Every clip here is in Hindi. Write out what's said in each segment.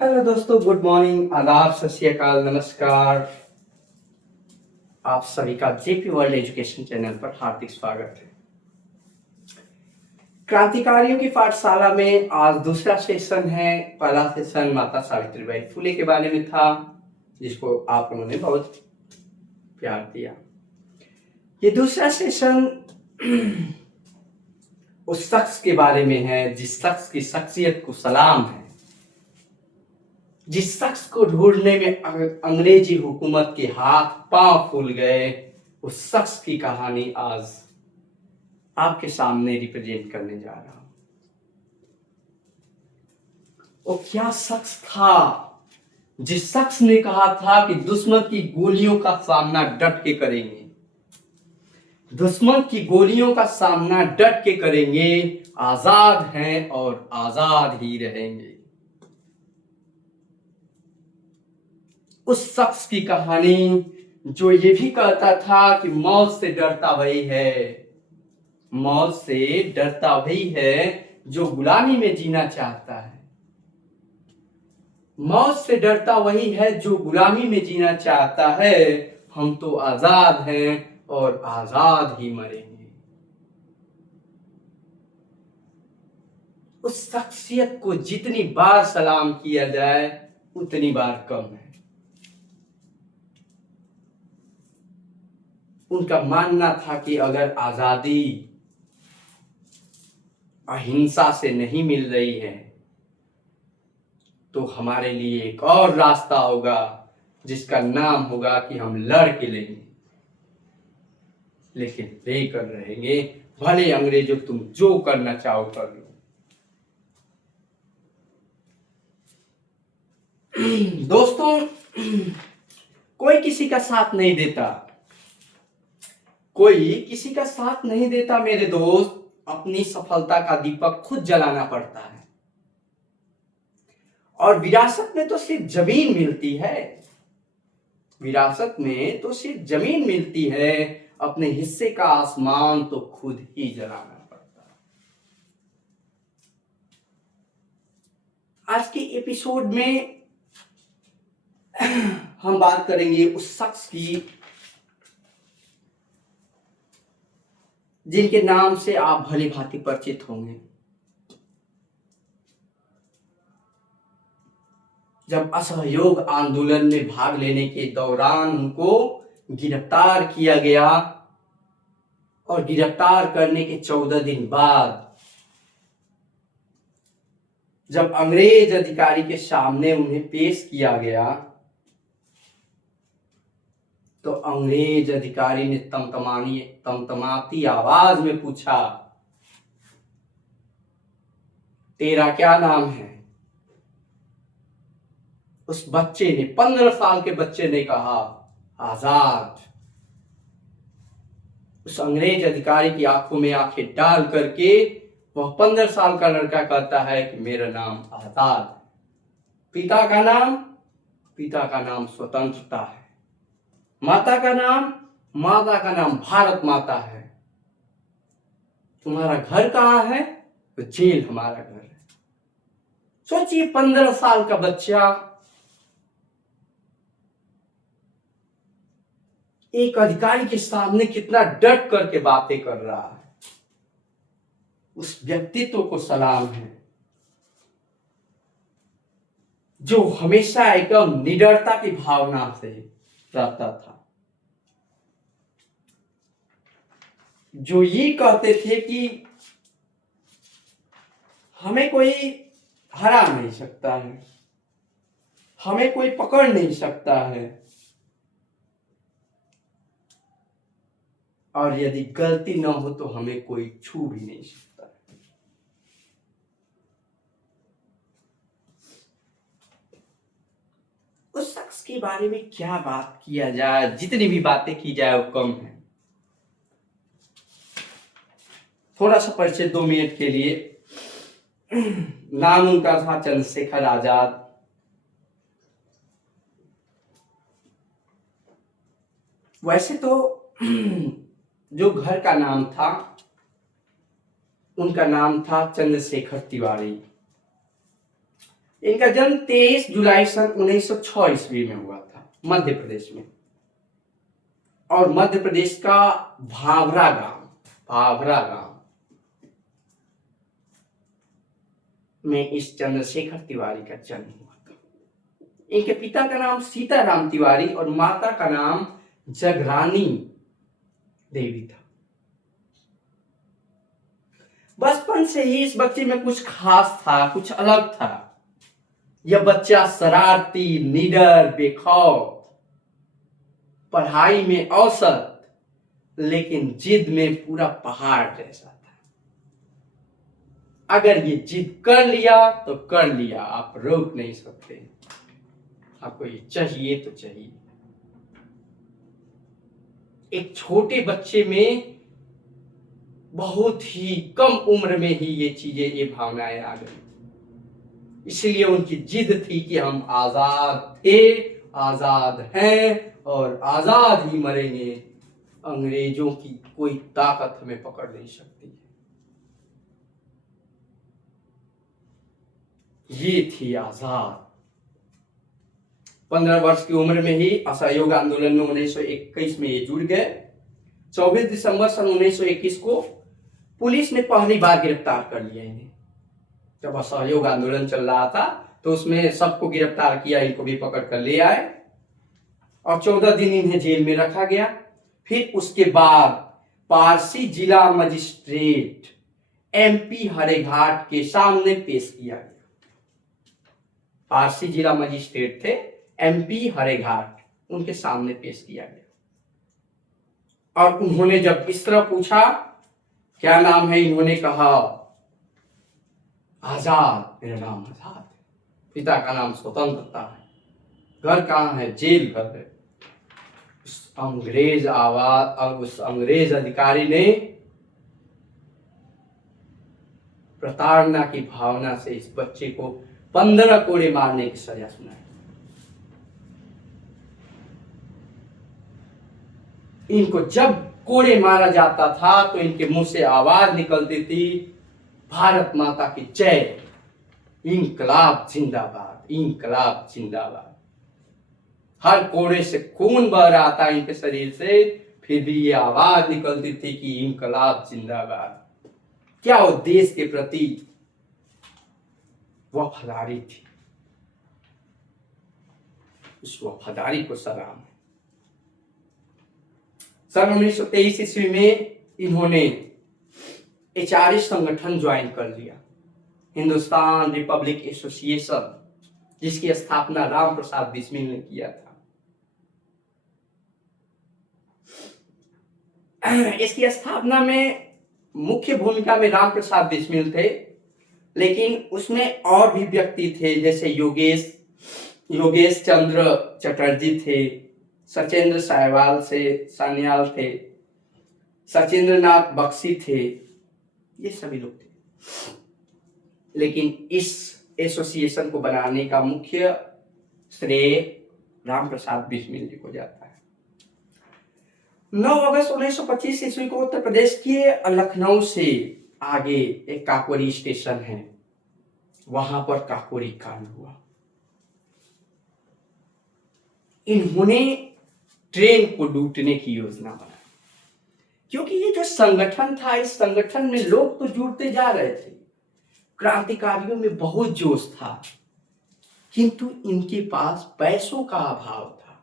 हेलो दोस्तों, गुड मॉर्निंग, आदाब, सत श्री अकाल, नमस्कार। आप सभी का जेपी वर्ल्ड एजुकेशन चैनल पर हार्दिक स्वागत है। क्रांतिकारियों की पाठशाला में आज दूसरा सेशन है। पहला सेशन माता सावित्रीबाई फुले के बारे में था, जिसको आप लोगों ने बहुत प्यार दिया। ये दूसरा सेशन उस शख्स के बारे में है जिस शख्स की शख्सियत को सलाम है, जिस शख्स को ढूंढने में अंग्रेजी हुकूमत के हाथ पांव फूल गए, उस शख्स की कहानी आज आपके सामने रिप्रेजेंट करने जा रहा हूं। वो क्या शख्स था जिस शख्स ने कहा था कि दुश्मन की गोलियों का सामना डट के करेंगे, दुश्मन की गोलियों का सामना डट के करेंगे, आजाद हैं और आजाद ही रहेंगे। उस शख्स की कहानी जो ये भी कहता था कि मौत से डरता वही है, मौत से डरता वही है जो गुलामी में जीना चाहता है, मौत से डरता वही है जो गुलामी में जीना चाहता है। हम तो आजाद हैं और आजाद ही मरेंगे। उस शख्सियत को जितनी बार सलाम किया जाए उतनी बार कम है। उनका मानना था कि अगर आजादी अहिंसा से नहीं मिल रही है तो हमारे लिए एक और रास्ता होगा जिसका नाम होगा कि हम लड़ के लेंगे, लेकिन लेकर रहेंगे, भले अंग्रेजों तुम जो करना चाहो कर लो। दोस्तों, कोई किसी का साथ नहीं देता, कोई किसी का साथ नहीं देता मेरे दोस्त। अपनी सफलता का दीपक खुद जलाना पड़ता है, और विरासत में तो सिर्फ जमीन मिलती है, विरासत में तो सिर्फ जमीन मिलती है, अपने हिस्से का आसमान तो खुद ही जलाना पड़ता है। आज के एपिसोड में हम बात करेंगे उस शख्स की जिनके नाम से आप भली भांति परिचित होंगे। जब असहयोग आंदोलन में भाग लेने के दौरान उनको गिरफ्तार किया गया और गिरफ्तार करने के 14 दिन बाद जब अंग्रेज अधिकारी के सामने उन्हें पेश किया गया तो अंग्रेज अधिकारी ने तमतमाती आवाज में पूछा, तेरा क्या नाम है? उस बच्चे ने, 15 साल के बच्चे ने कहा, आजाद। उस अंग्रेज अधिकारी की आंखों में आंखें डाल करके वह 15 साल का लड़का कहता है कि मेरा नाम आजाद। पिता का नाम, पिता का नाम स्वतंत्रता है। माता का नाम, माता का नाम भारत माता है। तुम्हारा घर कहाँ है? तो जेल हमारा घर है। सोचिए, 15 साल का बच्चा एक अधिकारी के सामने कितना डट करके बातें कर रहा है। उस व्यक्तित्व को सलाम है जो हमेशा एकदम निडरता की भावना से रहता था, जो ये कहते थे कि हमें कोई हरा नहीं सकता है, हमें कोई पकड़ नहीं सकता है, और यदि गलती न हो तो हमें कोई छू भी नहीं सकता। उस शख्स के बारे में क्या बात किया जाए, जितनी भी बातें की जाए वो कम है। थोड़ा सा परिचय 2 मिनट के लिए। नाम उनका था चंद्रशेखर आजाद। वैसे तो जो घर का नाम था उनका नाम था चंद्रशेखर तिवारी। इनका जन्म 23 जुलाई सन 1906 ईस्वी में हुआ था मध्य प्रदेश में। और मध्य प्रदेश का भाभरा गांव में इस चंद्रशेखर तिवारी का जन्म हुआ था। इनके पिता का नाम सीताराम तिवारी और माता का नाम जगरानी देवी था। बचपन से ही इस बच्चे में कुछ खास था, कुछ अलग था। यह बच्चा शरारती, निडर, बेखौफ, पढ़ाई में औसत, लेकिन जिद में पूरा पहाड़ जैसा था। अगर ये जिद कर लिया तो कर लिया, आप रोक नहीं सकते। आपको ये चाहिए तो चाहिए। एक छोटे बच्चे में बहुत ही कम उम्र में ही ये चीजें, ये भावनाएं आ गई। इसलिए उनकी जिद थी कि हम आजाद थे, आजाद हैं और आजाद ही मरेंगे। अंग्रेजों की कोई ताकत हमें पकड़ नहीं सकती। ये थी आजाद। 15 वर्ष की उम्र में ही असहयोग आंदोलन में 1921 में ये जुड़ गए। 24 दिसंबर सन 1921 को पुलिस ने पहली बार गिरफ्तार कर लिया इन्हें। जब असहयोग आंदोलन चल रहा था तो उसमें सबको गिरफ्तार किया, इनको भी पकड़ कर ले आए और 14 दिन इन्हें जेल में रखा गया। फिर उसके बाद पारसी जिला मजिस्ट्रेट MP हरेघाट के सामने पेश किया गया। पारसी जिला मजिस्ट्रेट थे MP हरेघाट, उनके सामने पेश किया गया। और उन्होंने जब इस तरह पूछा क्या नाम है, इन्होंने कहा आजाद, मेरा नाम आजाद है। पिता का नाम स्वतंत्रता है। घर कहाँ है? जेल घर है। उस अंग्रेज अधिकारी ने प्रताड़ना की भावना से इस बच्चे को 15 कोड़े मारने की सजा सुनाई। इनको जब कोड़े मारा जाता था तो इनके मुंह से आवाज निकलती थी, भारत माता की जय, इंकलाब जिंदाबाद, इंकलाब जिंदाबाद। हर कोड़े से खून बह रहा था इनके शरीर से, फिर भी ये आवाज निकलती थी कि इंकलाब जिंदाबाद। क्या वो देश के प्रति वफादारी थी। उस वफादारी को सलाम। सन 1923 ईस्वी में इन्होंने HRS संगठन ज्वाइन कर लिया, हिंदुस्तान रिपब्लिक एसोसिएशन, जिसकी स्थापना राम प्रसाद बिस्मिल ने किया था। इसकी स्थापना में मुख्य भूमिका में राम प्रसाद बिस्मिल थे, लेकिन उसमें और भी व्यक्ति थे, जैसे योगेश चंद्र चटर्जी थे, सचेंद्र सान्याल थे, सचेंद्र नाथ बख्शी थे, ये सभी लोग थे। लेकिन इस एसोसिएशन को बनाने का मुख्य श्रेय राम प्रसाद बिस्मिल जी को जाता है। 9 अगस्त 1925 ईस्वी को उत्तर प्रदेश के लखनऊ से आगे एक काकोरी स्टेशन है, वहां पर काकोरी कांड हुआ। इन्होंने ट्रेन को लूटने की योजना बनाई, क्योंकि ये जो संगठन था, इस संगठन में लोग तो जुड़ते जा रहे थे, क्रांतिकारियों में बहुत जोश था, किंतु इनके पास पैसों का अभाव था,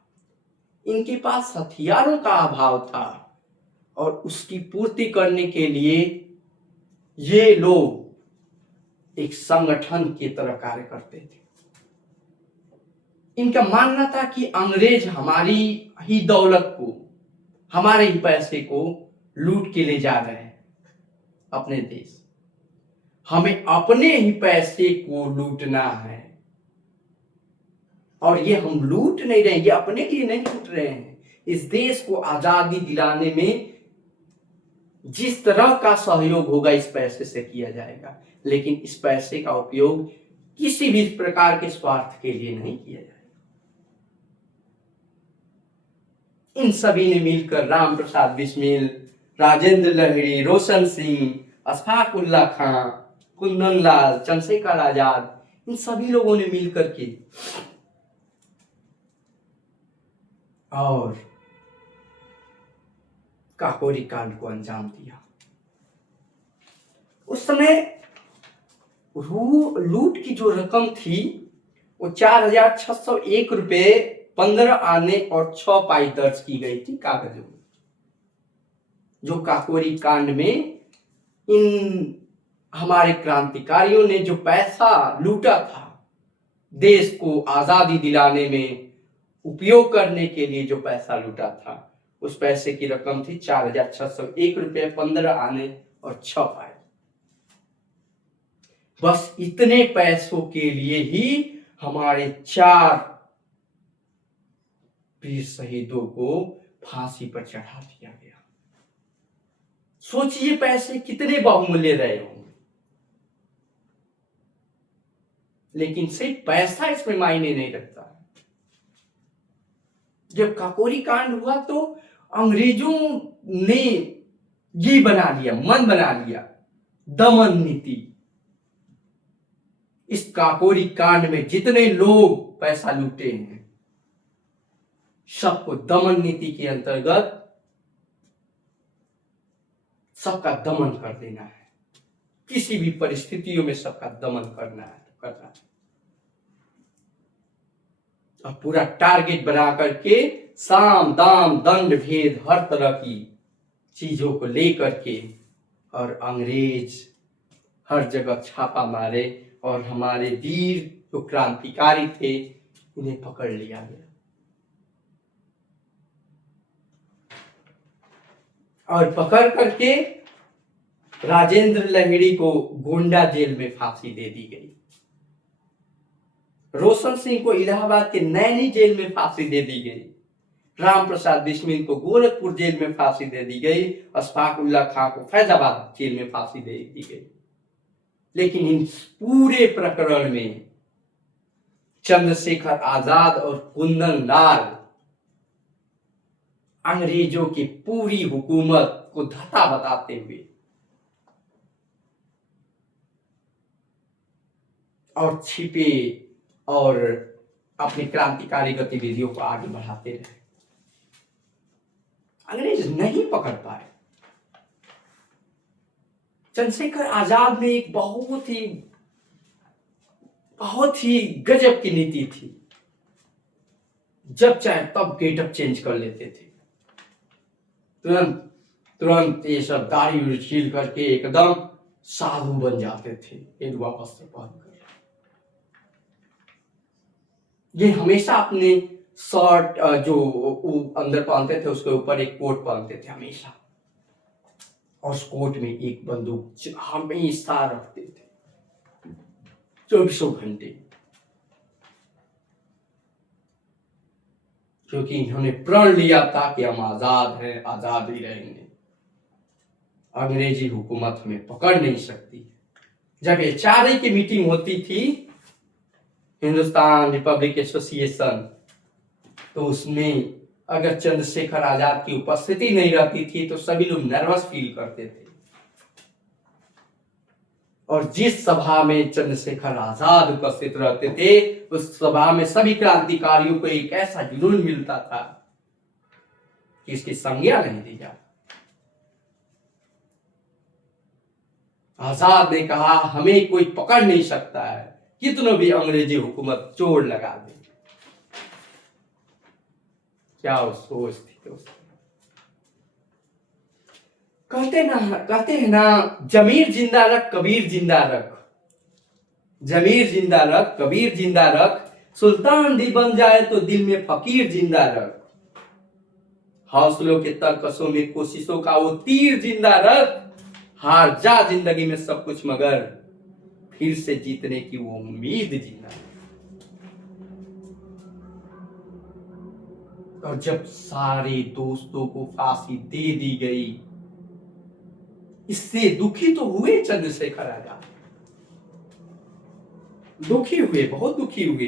इनके पास हथियारों का अभाव था, और उसकी पूर्ति करने के लिए ये लोग एक संगठन की तरह कार्य करते थे। इनका मानना था कि अंग्रेज हमारी ही दौलत को, हमारे ही पैसे को लूट के ले जा रहे हैं अपने देश। हमें अपने ही पैसे को लूटना है, और ये हम लूट नहीं रहे, ये अपने लिए नहीं लूट रहे हैं। इस देश को आजादी दिलाने में जिस तरह का सहयोग होगा इस पैसे से किया जाएगा, लेकिन इस पैसे का उपयोग किसी भी प्रकार के स्वार्थ के लिए नहीं किया जाएगा। इन सभी ने मिलकर राम प्रसाद बिस्मिल, राजेंद्र लहिड़ी, रोशन सिंह, अशफाक उल्ला खां, कुंदन लाल, चंद्रशेखर आजाद, इन सभी लोगों ने मिलकर के और काकोरी कांड को अंजाम दिया। उस समय लूट की जो रकम थी वो 4,601 रुपये 15 आने और 6 पाई दर्ज की गई थी कागजों में। जो काकोरी कांड में इन हमारे क्रांतिकारियों ने जो पैसा लूटा था, देश को आजादी दिलाने में उपयोग करने के लिए जो पैसा लूटा था, उस पैसे की रकम थी 4,601 रुपये 15 आने और 6 पाई। बस इतने पैसों के लिए ही हमारे 4 वीर शहीदों को फांसी पर चढ़ा दिया गया। सोचिए पैसे कितने बहुमूल्य रहे होंगे, लेकिन सिर्फ पैसा इसमें मायने नहीं रखता। जब काकोरी कांड हुआ तो अंग्रेजों ने ये बना लिया, मन बना लिया, दमन नीति। इस काकोरी कांड में जितने लोग पैसा लूटे हैं, सबको दमन नीति के अंतर्गत सबका दमन कर देना है। किसी भी परिस्थितियों में सबका दमन करना है तो करना है। और पूरा टारगेट बना करके साम दाम दंड भेद हर तरह की चीजों को लेकर के और अंग्रेज हर जगह छापा मारे और हमारे वीर जो क्रांतिकारी थे उन्हें पकड़ लिया गया। और पकड़ करके राजेंद्र लाहिड़ी को गोंडा जेल में फांसी दे दी गई। रोशन सिंह को इलाहाबाद के नैनी जेल में फांसी दे दी गई। राम प्रसाद बिस्मिल को गोरखपुर जेल में फांसी दे दी गई। अशफाक उल्लाह खां को फैजाबाद जेल में फांसी दे दी गई। लेकिन इन पूरे प्रकरण में चंद्रशेखर आजाद और कुंदन लाल अंग्रेजों की पूरी हुकूमत को धता बताते हुए और छिपे और अपनी क्रांतिकारी गतिविधियों को आगे बढ़ाते रहे। अंग्रेज नहीं पकड़ पाए। चंद्रशेखर आजाद ने एक बहुत ही गजब की नीति थी। जब चाहे तब गेटअप चेंज कर लेते थे। तुरंत ये सब दाढ़ी छील करके एकदम साधु बन जाते थे गेरुआ वस्त्र पहनकर। ये हमेशा अपने शर्ट जो अंदर पहनते थे उसके ऊपर एक कोट पहनते थे हमेशा, और उस कोट में एक बंदूक हमेशा रखते थे 24 घंटे, क्योंकि इन्होंने प्रण लिया था कि हम आजाद हैं, आजाद ही रहेंगे। अंग्रेजी हुकूमत हमें पकड़ नहीं सकती। जब ये चारे की मीटिंग होती थी हिंदुस्तान रिपब्लिक एसोसिएशन, तो उसमें अगर चंद्रशेखर आजाद की उपस्थिति नहीं रहती थी तो सभी लोग नर्वस फील करते थे। और जिस सभा में चंद्रशेखर आजाद उपस्थित रहते थे उस सभा में सभी क्रांतिकारियों को एक ऐसा जुनून मिलता था कि इसकी संज्ञा नहीं दी जाती। आजाद ने कहा हमें कोई पकड़ नहीं सकता है, कितनों भी अंग्रेजी हुकूमत चोर लगा दे। क्या सोच थी उसकी। कहते हैं ना जमीर जिंदा रख कबीर जिंदा रख, जमीर जिंदा रख कबीर जिंदा रख, सुल्तान भी बन जाए तो दिल में फकीर जिंदा रख, हौसलों के तरकसों में कोशिशों का वो तीर जिंदा रख, हार जा जिंदगी में सब कुछ मगर फिर से जीतने की वो उम्मीद जिंदा। और जब सारे दोस्तों को फांसी दे दी गई, इससे दुखी तो हुए चंद्रशेखर आजाद, दुखी हुए, बहुत दुखी हुए।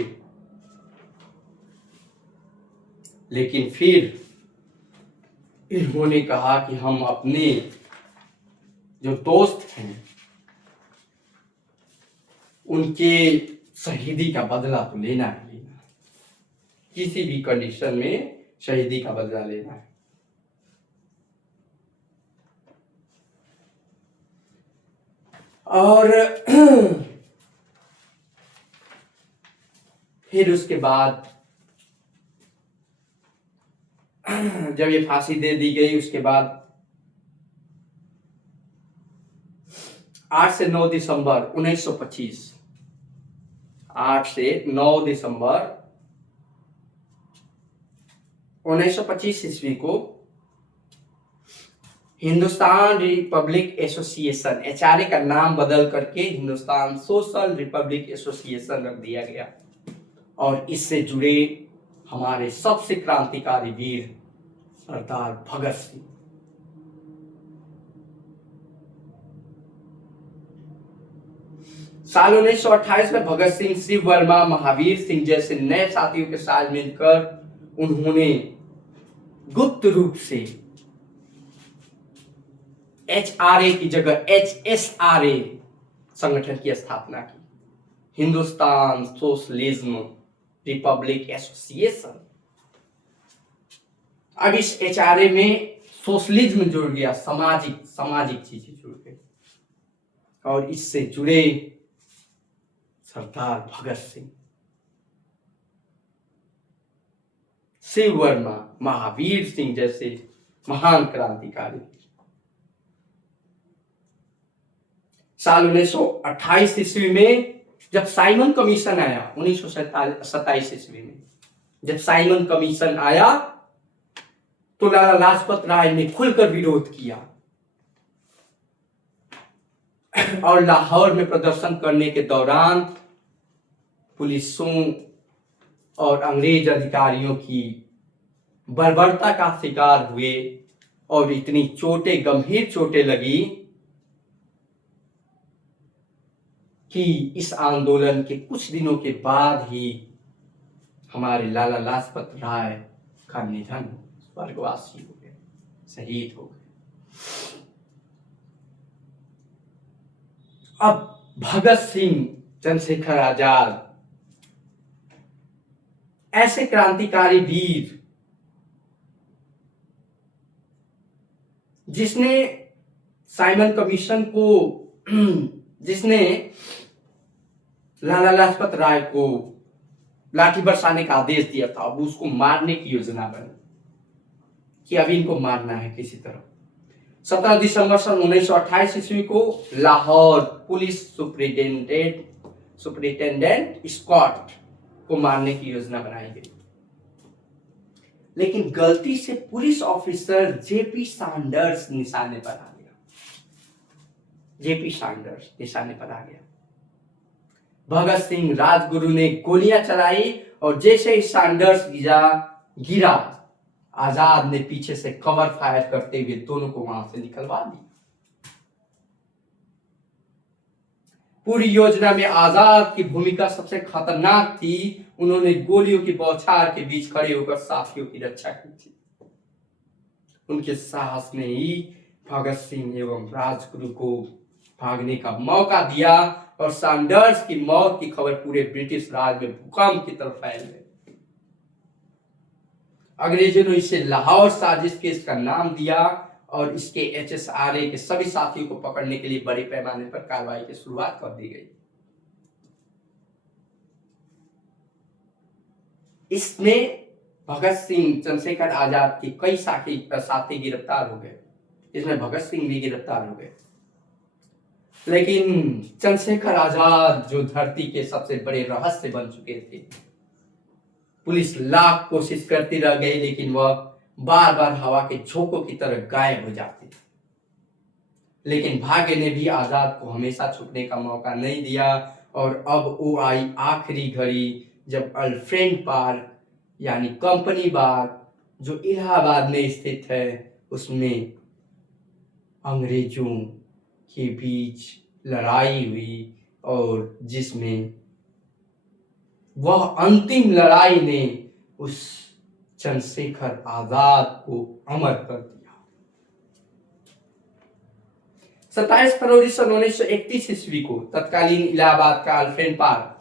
लेकिन फिर इन्होंने कहा कि हम अपने जो दोस्त हैं उनके शहीदी का बदला तो लेना ही लेना है। किसी भी कंडीशन में शहीदी का बदला लेना है। और फिर उसके बाद जब ये फांसी दे दी गई, उसके बाद 8 से 9 दिसंबर 1925, 8 से 9 दिसंबर 1925 ईस्वी को हिंदुस्तान रिपब्लिक एसोसिएशन, एचआरए का नाम बदल करके हिंदुस्तान सोशल रिपब्लिक एसोसिएशन रख दिया गया। और इससे जुड़े हमारे सबसे क्रांतिकारी वीर सरदार भगत सिंह। साल 1928 में भगत सिंह, शिव वर्मा, महावीर सिंह जैसे नए साथियों के साथ मिलकर उन्होंने गुप्त रूप से एचआरए की जगह एचएसआरए संगठन की स्थापना की, हिंदुस्तान सोशलिज्म रिपब्लिक एसोसिएशन। अब इस एचआरए में सोशलिज्म जुड़ गया, सामाजिक चीजें जुड़ गई, और इससे जुड़े सरदार भगत सिंह, शिव वर्मा, महावीर सिंह जैसे महान क्रांतिकारी। साल 1928 ईस्वी में जब साइमन कमीशन आया, 1927 ईस्वी में जब साइमन कमीशन आया तो लाला लाजपत राय ने खुलकर विरोध किया और लाहौर में प्रदर्शन करने के दौरान पुलिसों और अंग्रेज अधिकारियों की बर्बरता का शिकार हुए और इतनी गंभीर चोटें लगी कि इस आंदोलन के कुछ दिनों के बाद ही हमारे लाला लाजपत राय का निधन, स्वर्गवासी हो गए, शहीद हो गए। अब भगत सिंह, चंद्रशेखर आजाद ऐसे क्रांतिकारी वीर जिसने साइमन कमीशन को जिसने लाला लाजपत राय को लाठी बरसाने का आदेश दिया था, अब उसको मारने की योजना बनी कि अभी इनको मारना है किसी तरह। 17 दिसंबर सन 1928 ईस्वी को लाहौर पुलिस सुपरिटेंडेंट स्कॉट को मारने की योजना बनाई गई, लेकिन गलती से पुलिस ऑफिसर जेपी सैंडर्स निशाने पर आ गया। जेपी सैंडर्स निशाने पर आ गया। भगत सिंह राजगुरु ने गोलियां चलाई और जैसे ही सैंडर्स गिरा, आजाद ने पीछे से कवर फायर करते हुए दोनों को वहां से निकलवा दी। पूरी योजना में आजाद की भूमिका सबसे खतरनाक थी। उन्होंने गोलियों की बौछार के बीच खड़े होकर साथियों की रक्षा की थी। उनके साहस ने ही भगत सिंह एवं राजगुरु को भागने का मौका दिया और सैंडर्स की मौत की खबर पूरे ब्रिटिश राज में भूकंप की तरह फैल गई। अंग्रेजों ने इसे लाहौर साजिश केस का नाम दिया और इसके एचएसआरए के सभी साथियों को पकड़ने के लिए बड़े पैमाने पर कार्रवाई की शुरुआत कर दी गई। इसमें भगत सिंह, चंद्रशेखर आजाद के कई साथी गिरफ्तार हो गए। इसमें भगत सिंह भी गिरफ्तार हो गए, लेकिन चंद्रशेखर आजाद जो धरती के सबसे बड़े रहस्य बन चुके थे, पुलिस लाख कोशिश करती रह गई, लेकिन वह बार बार हवा के झोंकों की तरह गायब हो जाती। लेकिन भाग्य ने भी आजाद को हमेशा छुपने का मौका नहीं दिया और अब वो आई आखिरी घड़ी जब अल्फ्रेड पार्क यानी कंपनी बाग जो इलाहाबाद में स्थित है, उसमें अंग्रेजों के बीच लड़ाई हुई और जिसमें वह अंतिम लड़ाई ने उस चंद्रशेखर आजाद को अमर कर दिया। 27 फरवरी सन 1931 ईस्वी को तत्कालीन इलाहाबाद का अल्फ्रेड पार्क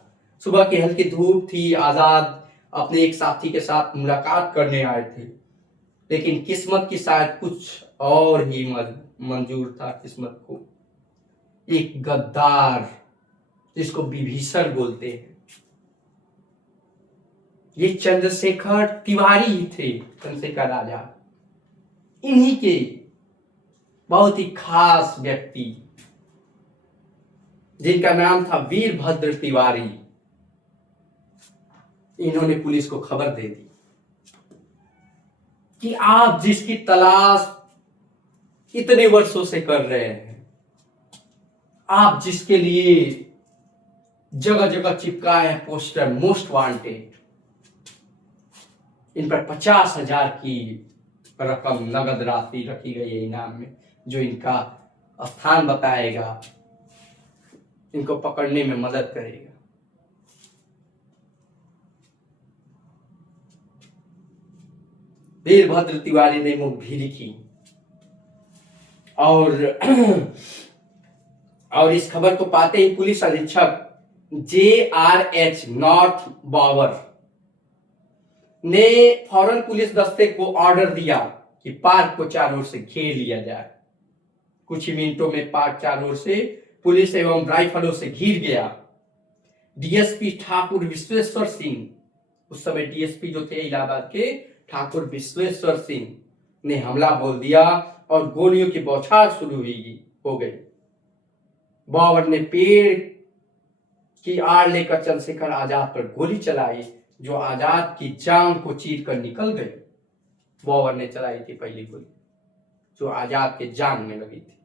सुबह की हल्की धूप थी। आजाद अपने एक साथी के साथ मुलाकात करने आए थे, लेकिन किस्मत की शायद कुछ और ही मंजूर था किस्मत को। एक गद्दार जिसको विभीषण बोलते हैं, ये चंद्रशेखर तिवारी ही थे। चंद्रशेखर आजाद इन्हीं के बहुत ही खास व्यक्ति, जिनका नाम था वीरभद्र तिवारी। इन्होंने पुलिस को खबर दे दी कि आप जिसकी तलाश इतने वर्षों से कर रहे हैं, आप जिसके लिए जगह जगह चिपकाए हैं पोस्टर मोस्ट वांटेड, इन पर 50,000 की रकम नगद राशि रखी गई है इनाम में, जो इनका स्थान बताएगा, इनको पकड़ने में मदद करेगा। वीरभद्र तिवारी ने मुखबिरी की और इस खबर को पाते ही पुलिस अधीक्षक JRH नॉर्थ बावर ने फौरन पुलिस दस्ते को ऑर्डर दिया कि पार्क को चारों ओर से घेर लिया जाए। कुछ ही मिनटों में पार्क चारों ओर से पुलिस एवं राइफलों से घिर गया। डीएसपी ठाकुर विश्वेश्वर सिंह, उस समय डीएसपी जो थे इलाहाबाद के, ठाकुर विश्वेश्वर सिंह ने हमला बोल दिया और गोलियों की बौछार शुरू हो गई। बाबर ने पेड़ की आड़ लेकर चंद्रशेखर आजाद पर गोली चलाई, जो आजाद की जांग को चीर कर निकल गई। बाबर ने चलाई थी पहली गोली, जो आजाद के जांग में लगी थी।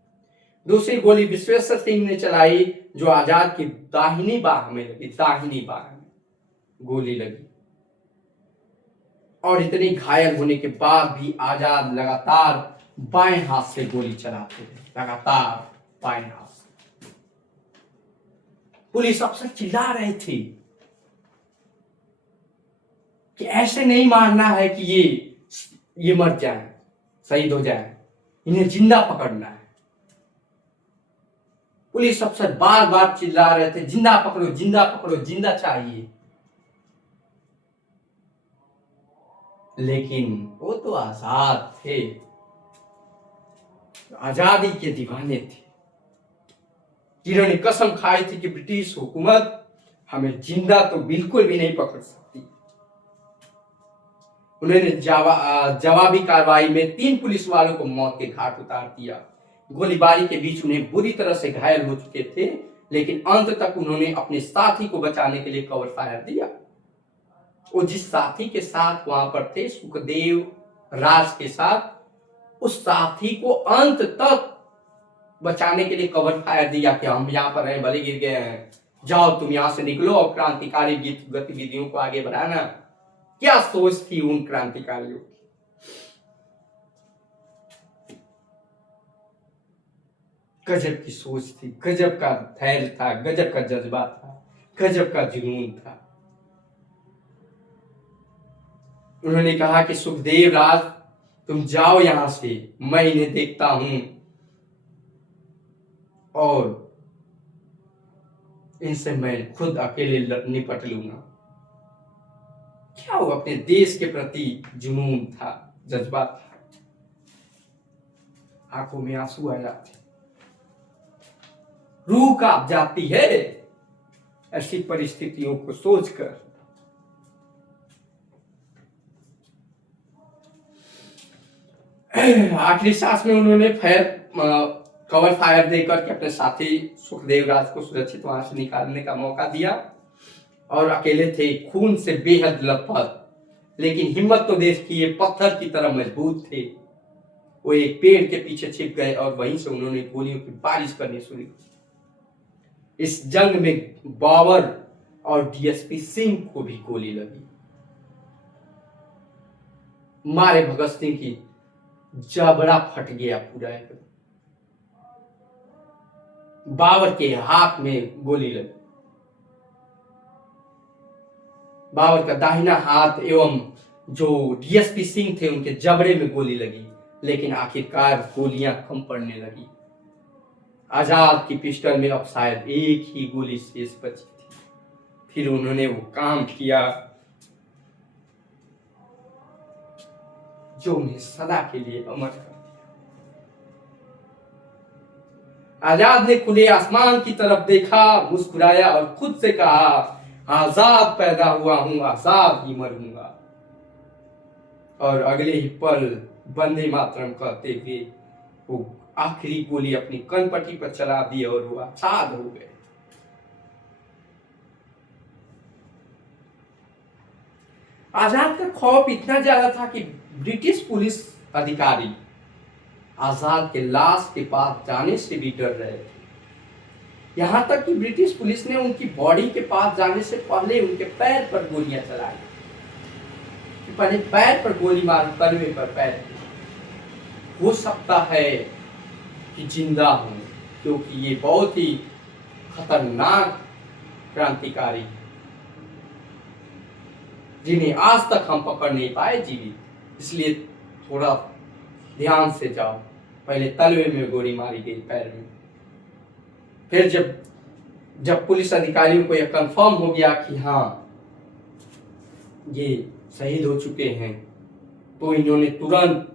दूसरी गोली विश्वेश्वर सिंह ने चलाई, जो आजाद की दाहिनी बाह में लगी। दाहिनी बाह में गोली लगी और इतनी घायल होने के बाद भी आजाद लगातार बाएं हाथ से गोली चलाते थे, लगातार बाएं हाथ से। पुलिस अफसर चिल्ला रहे थे कि ऐसे नहीं मारना है कि ये मर जाए, शहीद हो जाए, इन्हें जिंदा पकड़ना है। पुलिस अफसर बार बार चिल्ला रहे थे, जिंदा पकड़ो, जिंदा पकड़ो, जिंदा चाहिए। लेकिन वो तो आजाद थे, आजादी के दीवाने थे, जिन्होंने कसम खाई थी कि ब्रिटिश हुकूमत हमें जिंदा तो बिल्कुल भी नहीं पकड़ सकती। उन्होंने जवाबी कार्रवाई में 3 पुलिस वालों को मौत के घाट उतार दिया। गोलीबारी के बीच उन्हें बुरी तरह से घायल हो चुके थे, लेकिन अंत तक उन्होंने अपने साथी को बचाने के लिए कवर फायर दिया। वो जिस साथी के साथ वहां पर थे, सुखदेव राज के साथ, उस साथी को अंत तक बचाने के लिए कवर फायर दिया कि हम यहाँ पर हैं, भले गिर गए हैं, जाओ तुम यहां से निकलो और क्रांतिकारी गतिविधियों को आगे बढ़ाना। क्या सोच थी उन क्रांतिकारियों की। गजब की सोच थी, गजब का धैर्य था, गजब का जज्बा था, गजब का जुनून था। उन्होंने कहा कि सुखदेव राज तुम जाओ यहां से, मैं इन्हें देखता हूं और इनसे मैं खुद अकेले निपट लूंगा। क्या वो अपने देश के प्रति जुनून था, जज्बा था। आंखों में आंसू आ जाते, रूह कांप जाती है ऐसी परिस्थितियों को सोचकर। आखिरी सांस में उन्होंने कवर फायर देकर के अपने साथी सुखदेव राज को सुरक्षित वहां से निकालने का मौका दिया और अकेले थे, खून से बेहद लथपथ, लेकिन हिम्मत तो देश की, ये पत्थर की तरह मजबूत थे। वो एक पेड़ के पीछे छिप गए और वहीं से उन्होंने गोलियों की बारिश करनी शुरू की। इस जंग में बाबर और डीएसपी सिंह को भी गोली लगी। मारे भगत सिंह की जबड़ा फट गया पूरा एकदम। बाबर के हाथ में गोली लगी। बाबर का दाहिना हाथ एवं जो डीएसपी सिंह थे उनके जबड़े में गोली लगी, लेकिन आखिरकार गोलियां कम पड़ने लगी। आजाद की पिस्टल में अब शायद एक ही गोली शेष बची थी। फिर उन्होंने वो काम किया जो उन्हें सदा के लिए अमर कर दिया। आजाद ने खुले आसमान की तरफ देखा, मुस्कुराया और खुद से कहा, आजाद पैदा हुआ हूं, आजाद ही मरूंगा। और अगले ही पल वंदे मातरम कहते हुए वो आखिरी गोली अपनी कनपट्टी पर चला दी और वो आजाद हो गए। आजाद का खौफ इतना ज्यादा था कि ब्रिटिश पुलिस अधिकारी आजाद के लाश के पास जाने से भी डर रहे थे। यहां तक कि ब्रिटिश पुलिस ने उनकी बॉडी के पास जाने से पहले उनके पैर पर गोलियां चलाई। पहले पैर पर गोली मार, तलवे पर पैर। हो सकता है कि जिंदा हूं, क्योंकि ये बहुत ही खतरनाक क्रांतिकारी जिन्हें आज तक हम पकड़ नहीं पाए जीवित, इसलिए थोड़ा ध्यान से जाओ। पहले तलवे में गोली मारी गई, पैर में। फिर जब पुलिस अधिकारियों को यह कंफर्म हो गया कि हाँ ये शहीद हो चुके हैं, तो इन्होंने तुरंत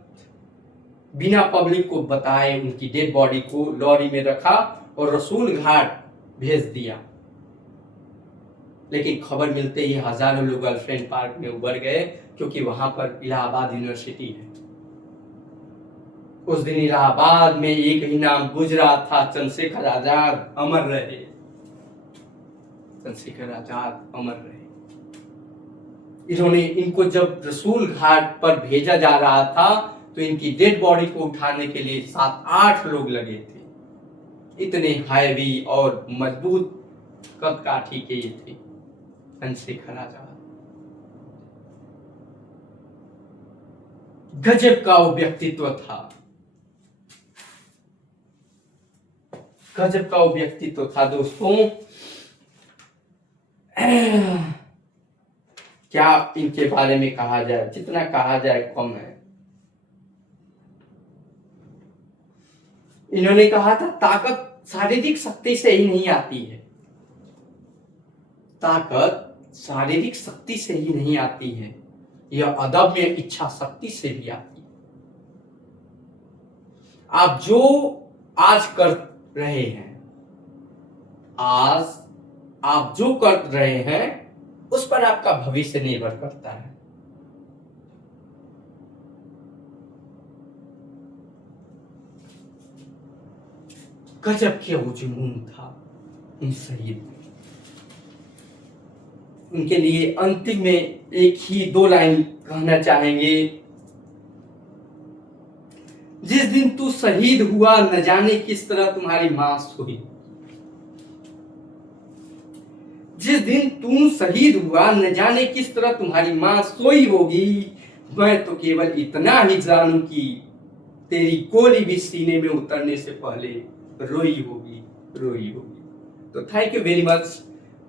बिना पब्लिक को बताए उनकी डेड बॉडी को लॉरी में रखा और रसूल घाट भेज दिया। लेकिन खबर मिलते ही हजारों लोग गर्लफ्रेंड पार्क में उभर गए, क्योंकि वहां पर इलाहाबाद यूनिवर्सिटी है। उस दिन इलाहाबाद में एक ही नाम गुज रहा था, चंद्रशेखर आजाद अमर रहे। चंद्रशेखर आजाद अमर रहे। इन्होंने इनको जब रसूल घाट पर भेजा जा रहा था, तो इनकी डेड बॉडी को उठाने के लिए 7-8 लोग लगे थे। इतने हैवी और मजबूत कद काठी के ये थे चंद्रशेखर आजाद। गजब का वो व्यक्तित्व था, गजब का वो व्यक्तित्व था दोस्तों। क्या इनके बारे में कहा जाए, जितना कहा जाए कम है। इन्होंने कहा था, ताकत शारीरिक शक्ति से ही नहीं आती है, ताकत शारीरिक शक्ति से ही नहीं आती है, यह अदम्य इच्छा शक्ति से भी आती है। आप जो आज कर रहे हैं, आज आप जो कर रहे हैं, उस पर आपका भविष्य निर्भर करता है। गजब के वो जुनून था उन शहीद में। उनके लिए अंतिम में एक ही 2 लाइन कहना चाहेंगे। जिस दिन तू शहीद हुआ, न जाने किस तरह तुम्हारी मां सोई। जिस दिन तू शहीद हुआ, न जाने किस तरह तुम्हारी मां सोई होगी। मैं तो केवल इतना ही जानूं कि तेरी गोली भी सीने में उतरने से पहले रोई होगी, रोई होगी। तो thank you very much.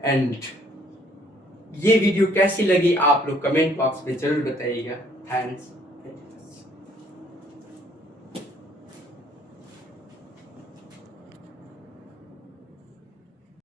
And ये वीडियो कैसी लगी आप लोग कमेंट बॉक्स में जरूर बताइएगा। थैंक्स।